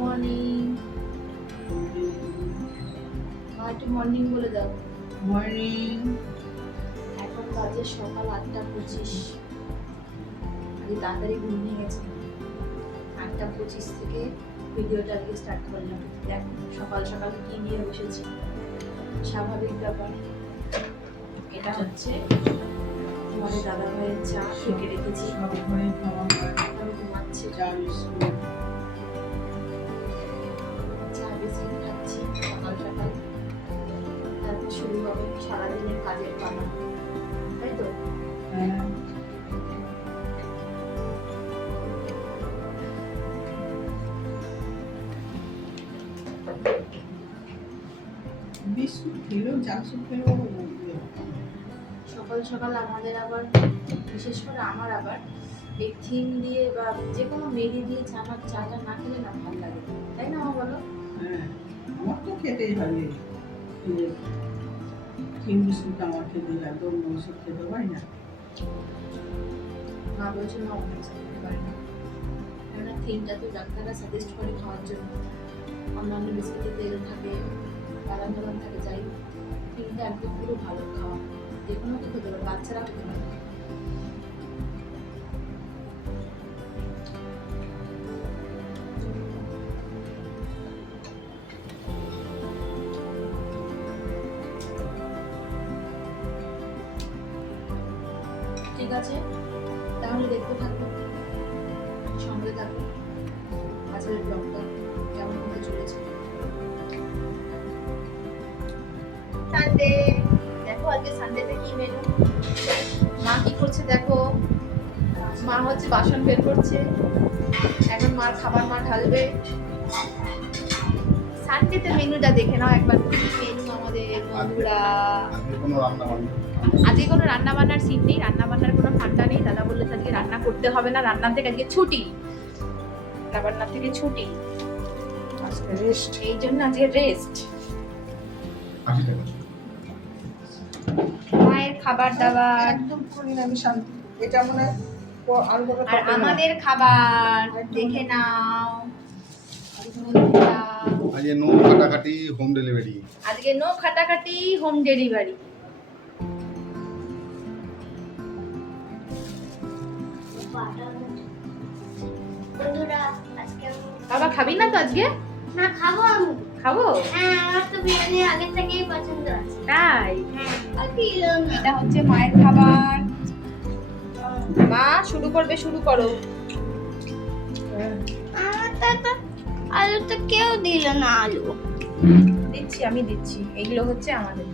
Morning. একটু morning বলে দাও। মর্নিং। এখন বাজে সকাল 8:25। আজকে তাড়াতাড়ি ঘুম ভেঙে গেছে। 8:25 থেকে ভিডিওটা আজকে স্টার্ট করলাম। দেখ সকাল সকাল কি নিয়ে বসেছি, স্বাভাবিক ব্যাপার। এটা হচ্ছে তোমাদের দাদা ভাইয়ের চা থেকে রেখেছি। ঘুমাচ্ছে, চা বিস্কুট চা বিস্কুট খাচ্ছি সকাল সকাল। তারপর শুরু হবে সারাদিনের কাজের পালা, তাই তো? বিস্কুট খেলেও চা বিস্কুট খেলেও সকাল সকাল আমাদের আবার, বিশেষ করে আমার আবার এই থিম দিয়ে বা যে কোনো মেরি দিয়ে আমার চাটা না খেলে না ভালো লাগে, তাই না মা বলো? হ্যাঁ, আমার তো খেতেই হবে। তিন বিস্কুট আমার খেতে লাগে, অন্য বিস্কুট খেতে হয় না। মা বলছে না অন্য কিছু খেতে পারে না, কেননা থিমটা তো ডাক্তাররা সাজেস্ট করে খাওয়ার জন্য। অন্যান্য বিস্কুটে তেল থাকে, বাদাম টাদাম থাকে, যাই হোক থিমটা একদম পুরো ভালো খাওয়া। যে কোনো তো খেতে পারে, বাচ্চারা খেতে পারে। ঠিক আছে, তাহলে দেখতে থাকো, সঙ্গে থাকো। আজকের ব্লগটা কেমন হতে চলেছে। সানডে, দেখো আজকে সানডেতে কি মেনু। মা কি করছে দেখো, মা হচ্ছে বাসন বের করছে। এখন মার খাবার মা ঢালবে। সানডেতে মেনুটা দেখে নাও একবার, মেনু আমাদের বন্ধুরা। আজকে কোনো রান্না বান্নার সিন নেই, রান্না বান্নার কোনো ফান্ডা নেই। দাদা বললে আজকে রান্না করতে হবে না, রান্নার থেকে আজকে ছুটি, রান্না বান্নার থেকে ছুটি, আজকে রেস্ট। এই জন্য আজকে রেস্ট। মায়ের খাবার দাবার একদম করি না আমি, শান্তি। এটা মনে হয় আলু বড়া আর আমাদের খাবার দেখে নাও বন্ধুরা। আজকে নো কাটাকাটি হোম ডেলিভারি। আজকে নো খাটাখাটি, হোম ডেলিভারি। বন্ধুরা আজকে বাবা খাবি না তো আজকে? না খাবো আমি। খাবো। হ্যাঁ, আমার তো বিরিয়ানি আগে থেকেই পছন্দ আছে। তাই হ্যাঁ, আর কি না। এটা হচ্ছে মায়ের খাবার। মা শুরু করবে, শুরু করো। আমার তো আলু তো কেউ দিল না, আলু দিচ্ছি, আমি দিচ্ছি। এগুলো হচ্ছে আমাদের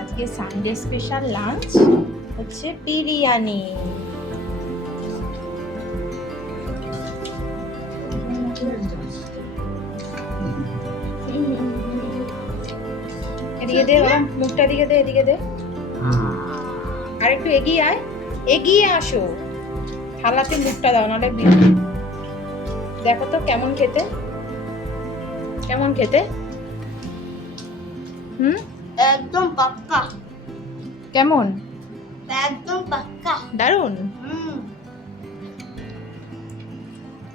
আজকে সানডে স্পেশাল লাঞ্চ, হচ্ছে বিরিয়ানি। এদিকে দে বাবা, মুখটা দিকে দে, এদিকে দে। আর একটু এগিয়ে আয়, এগিয়ে আসো, থালাতে মুখটা দাও, নাহলে দেখো তো কেমন খেতে, কেমন খেতে। একদম পাক্কা, কেমন? একদম পাক্কা। দারুন। হুম,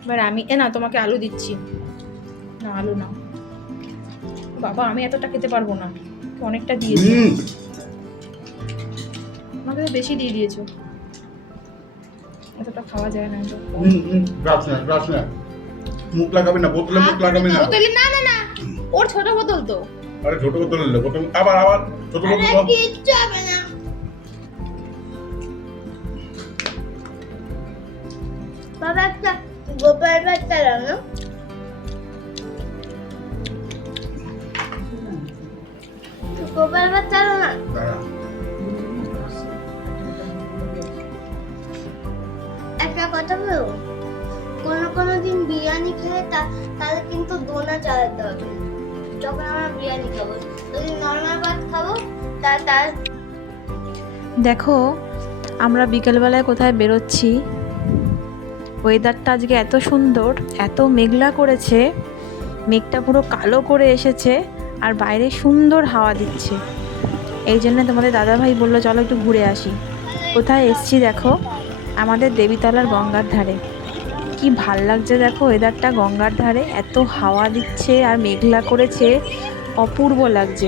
এবার আমি না তোমাকে আলু দিচ্ছি। না আলু না বাবা, আমি এতটা খেতে পারবো না, অনেকটা দিয়েছি। আমাকে তো বেশি দিয়ে দিয়েছো, এতটা খাওয়া যায় না। মুখ লাগাবে না, বোতলে মুখ লাগাবে না। বোতলে না না না, ওর ছোট বোতল তো। আরে ছোট বোতল নিলে বোতল আবার আবার ছোট আরে বোতল। কিচ্ছু হবে না। বাবা একটা গোপাল বাচ্চা না, গোপাল বাচ্চা না। একটা কথা বলবো, কোনো দিন বিরিয়ানি খেলে তাহলে কিন্তু দোনা চালাতে হবে। যখন আমরা বিরিয়ানি খাবো, যদি নর্মাল ভাত খাবো তার দেখো আমরা বিকেলবেলায় কোথায় বেরোচ্ছি। ওয়েদারটা আজকে এত সুন্দর, এত মেঘলা করেছে, মেঘটা পুরো কালো করে এসেছে, আর বাইরে সুন্দর হাওয়া দিচ্ছে। এই জন্য তোমাদের দাদাভাই বললো চলো একটু ঘুরে আসি। কোথায় এসছি দেখো, আমাদের দেবীতলার গঙ্গার ধারে। কি ভাল লাগছে দেখো ওয়েদারটা, গঙ্গার ধারে এত হাওয়া দিচ্ছে আর মেঘলা করেছে, অপূর্ব লাগছে।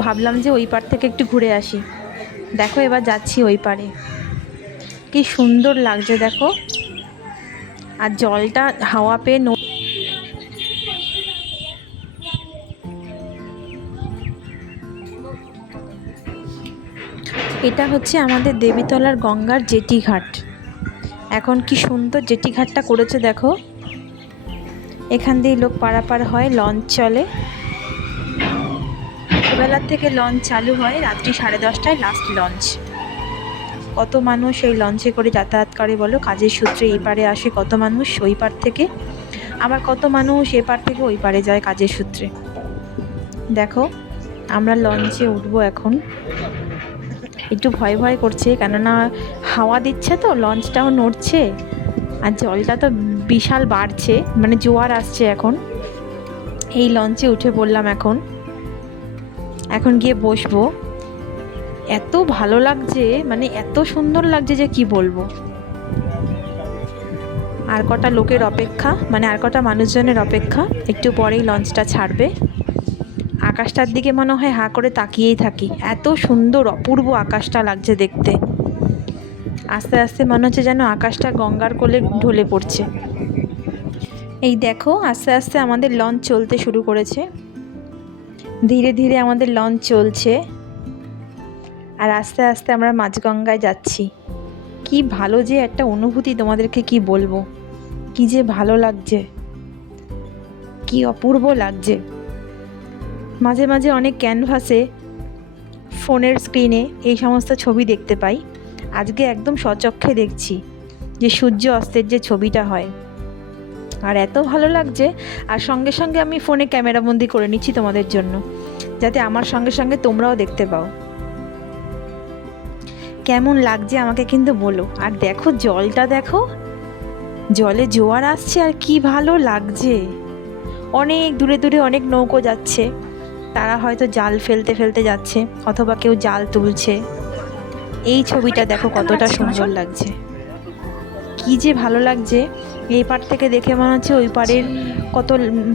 ভাবলাম যে ওই পার থেকে একটু ঘুরে আসি। দেখো এবার যাচ্ছি ওই পারে, কি সুন্দর লাগছে দেখো। আর জলটা হাওয়া পেয়ে এটা হচ্ছে আমাদের দেবীতলার গঙ্গার জেটি ঘাট। এখন কি সুন্দর জেটি ঘাটটা করেছে দেখো। এখান দিয়ে লোক পারাপার হয়, লঞ্চ চলে। বেলার থেকে লঞ্চ চালু হয়, রাত্রি 10:30টায় লাস্ট লঞ্চ। কত মানুষ এই লঞ্চে করে যাতায়াত করে বলো, কাজের সূত্রে এই পারে আসে কত মানুষ ওই পার থেকে, আবার কত মানুষ এ পার থেকে ওই পারে যায় কাজের সূত্রে। দেখো আমরা লঞ্চে উঠবো এখন। একটু ভয় ভয় করছে, কেননা হাওয়া দিচ্ছে তো, লঞ্চটাও নড়ছে আর জলটা তো বিশাল বাড়ছে, মানে জোয়ার আসছে। এখন এই লঞ্চে উঠে পড়লাম, এখন গিয়ে বসবো। এত ভালো লাগছে, মানে এত সুন্দর লাগছে যে কি বলবো। আর কটা লোকের অপেক্ষা, মানে আর কটা মানুষজনের অপেক্ষা, একটু পরেই লঞ্চটা ছাড়বে। আকাশটার দিকে মনে হয় হাঁ করে তাকিয়েই থাকি, এত সুন্দর অপূর্ব আকাশটা লাগছে দেখতে। আস্তে আস্তে মনে হচ্ছে যেন আকাশটা গঙ্গার কোলে ঢলে পড়ছে। এই দেখো আস্তে আস্তে আমাদের লঞ্চ চলতে শুরু করেছে, ধীরে ধীরে আমাদের লঞ্চ চলছে। আর আস্তে আস্তে আমরা মাঝগঙ্গায় যাচ্ছি। কি ভালো যে একটা অনুভূতি, তোমাদেরকে কি বলবো, কি যে ভালো লাগছে, কি অপূর্ব লাগছে। মাঝে মাঝে অনেক ক্যানভাসে, ফোনের স্ক্রিনে এই সমস্ত ছবি দেখতে পাই। আজকে একদম স্বচক্ষে দেখছি যে সূর্য অস্তের যে ছবিটা হয়, আর এত ভালো লাগছে। আর সঙ্গে সঙ্গে আমি ফোনে ক্যামেরাবন্দি করে নিচ্ছি তোমাদের জন্য, যাতে আমার সঙ্গে সঙ্গে তোমরাও দেখতে পাও। কেমন লাগছে আমাকে কিন্তু বলো। আর দেখো জলটা দেখো, জলে জোয়ার আসছে আর কি ভালো লাগছে। অনেক দূরে দূরে অনেক নৌকো যাচ্ছে, তারা হয়তো জাল ফেলতে ফেলতে যাচ্ছে, অথবা কেউ জাল তুলছে। এই ছবিটা দেখো কতটা সুন্দর লাগছে, কি যে ভালো লাগছে। এই পার থেকে দেখে মনে হচ্ছে ওই পারের কত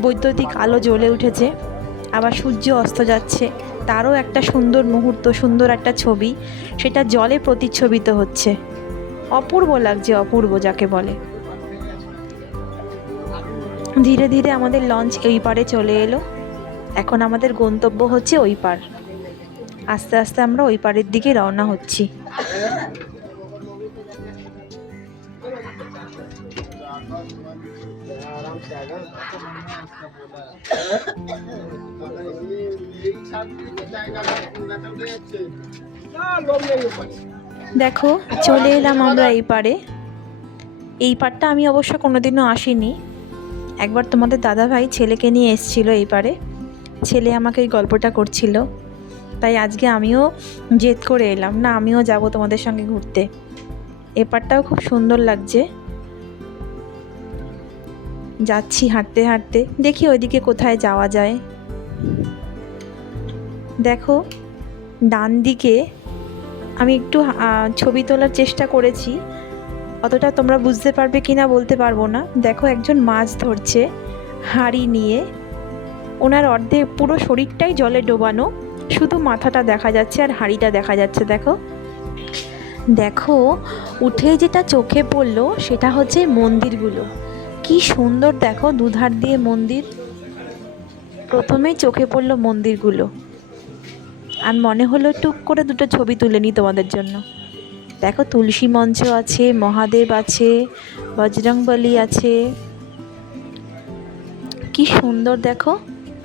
বৈদ্যুতিক আলো জ্বলে উঠেছে, আবার সূর্য অস্ত যাচ্ছে, তারও একটা সুন্দর মুহূর্ত, সুন্দর একটা ছবি, সেটা জলে প্রতিচ্ছবিত হচ্ছে। অপূর্ব লাগছে, অপূর্ব যাকে বলে। ধীরে ধীরে আমাদের লঞ্চ এই পারে চলে এলো। এখন আমাদের গন্তব্য হচ্ছে ওই পার। আস্তে আস্তে আমরা ওই পারের দিকে রওনা হচ্ছি। দেখো চলে এলাম আমরা এই পারে। এই পারটা আমি অবশ্য কোনোদিনও আসিনি। একবার তোমাদের দাদাভাই ছেলেকে নিয়ে এসেছিল এই পারে, ছেলে আমাকে এই গল্পটা করছিল, তাই আজকে আমিও জেদ করে এলাম, না আমিও যাব তোমাদের সঙ্গে ঘুরতে। এ পারটাও খুব সুন্দর লাগছে। যাচ্ছি হাঁটতে হাঁটতে, দেখি ওইদিকে কোথায় যাওয়া যায়। দেখো ডান দিকে আমি একটু ছবি তোলার চেষ্টা করেছি, অতটা তোমরা বুঝতে পারবে কিনা বলতে পারবো না। দেখো একজন মাছ ধরছে হাঁড়ি নিয়ে, ওনার অর্ধেক পুরো শরীরটাই জলে ডোবানো, শুধু মাথাটা দেখা যাচ্ছে আর হাঁড়িটা দেখা যাচ্ছে। দেখো দেখো উঠে যেটা চোখে পড়লো সেটা হচ্ছে মন্দিরগুলো, কি সুন্দর দেখো, দুধার দিয়ে মন্দির। প্রথমেই চোখে পড়লো মন্দিরগুলো, আর মনে হলো টুক করে দুটো ছবি তুলে নিই তোমাদের জন্য। দেখো তুলসী মঞ্চ আছে, মহাদেব আছে, বজরংবলী আছে, কি সুন্দর দেখো।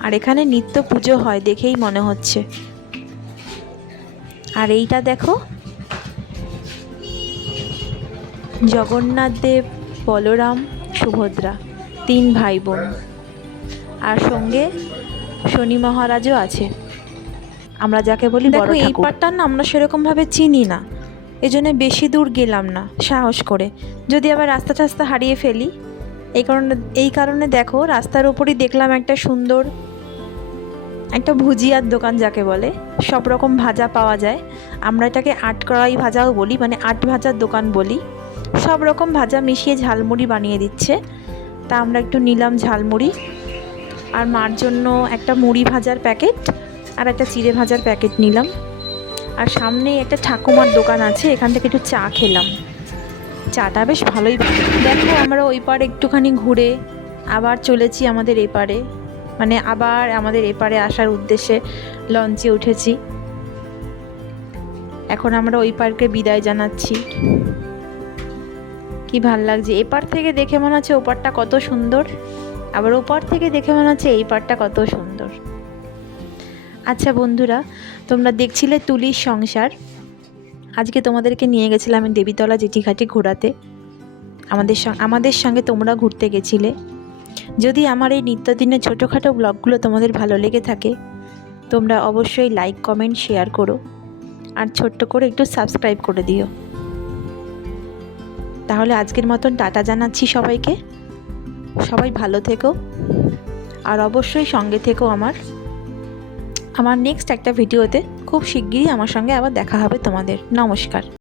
আর এখানে নিত্য পুজো হয় দেখেই মনে হচ্ছে। আর এইটা দেখো জগন্নাথ দেব, বলরাম, সুভদ্রা, 3 ভাই বোন, আর সঙ্গে শনি মহারাজও আছে, আমরা যাকে বলি বড় ঠাকুর। এই পারটার না আমরা সেরকমভাবে চিনি না, এই জন্য বেশি দূর গেলাম না সাহস করে, যদি আবার রাস্তা টাস্তা হারিয়ে ফেলি। এই কারণে দেখো রাস্তার উপরই দেখলাম একটা সুন্দর একটা ভুজিয়ার দোকান, যাকে বলে সব রকম ভাজা পাওয়া যায়। আমরা এটাকে 8 কড়াই ভাজাও বলি, মানে 8 ভাজার দোকান বলি। সব রকম ভাজা মিশিয়ে ঝালমুড়ি বানিয়ে দিচ্ছে। তা আমরা একটু নিলাম ঝালমুড়ি, আর মার জন্য একটা মুড়ি ভাজার প্যাকেট আর একটা চিড়ে ভাজার প্যাকেট নিলাম। আর সামনেই একটা ঠাকুমার দোকান আছে, এখান থেকে একটু চা খেলাম। চাটা বেশ ভালোই। দেখো আমরা ওই পারে একটুখানি ঘুরে আবার চলেছি আমাদের এপারে, মানে আবার আমাদের এপারে আসার উদ্দেশ্যে লঞ্চে উঠেছি। এখন আমরা ওই পার্কে বিদায় জানাচ্ছি। কি ভাল লাগছে, এপার থেকে দেখে মনে হচ্ছে ওপারটা কত সুন্দর, আবার ওপার থেকে দেখে মনে হচ্ছে এই পারটা কত সুন্দর। আচ্ছা বন্ধুরা, তোমরা দেখছিলে তুলির সংসার। আজকে তোমাদেরকে নিয়ে গেছিলাম আমি দেবীতলা জেঠিঘাটি ঘোরাতে। আমাদের সঙ্গে তোমরা ঘুরতে গেছিলে। যদি আমার এই নিত্যদিনের ছোটোখাটো ব্লগগুলো তোমাদের ভালো লেগে থাকে, তোমরা অবশ্যই লাইক কমেন্ট শেয়ার করো, আর ছোট্ট করে একটু সাবস্ক্রাইব করে দিও। তাহলে আজকের মতন টাটা জানাচ্ছি সবাইকে। সবাই ভালো থেকো, আর অবশ্যই সঙ্গে থেকো আমার নেক্সট একটা ভিডিওতে। খুব শিগগিরই আমার সঙ্গে আবার দেখা হবে তোমাদের। নমস্কার।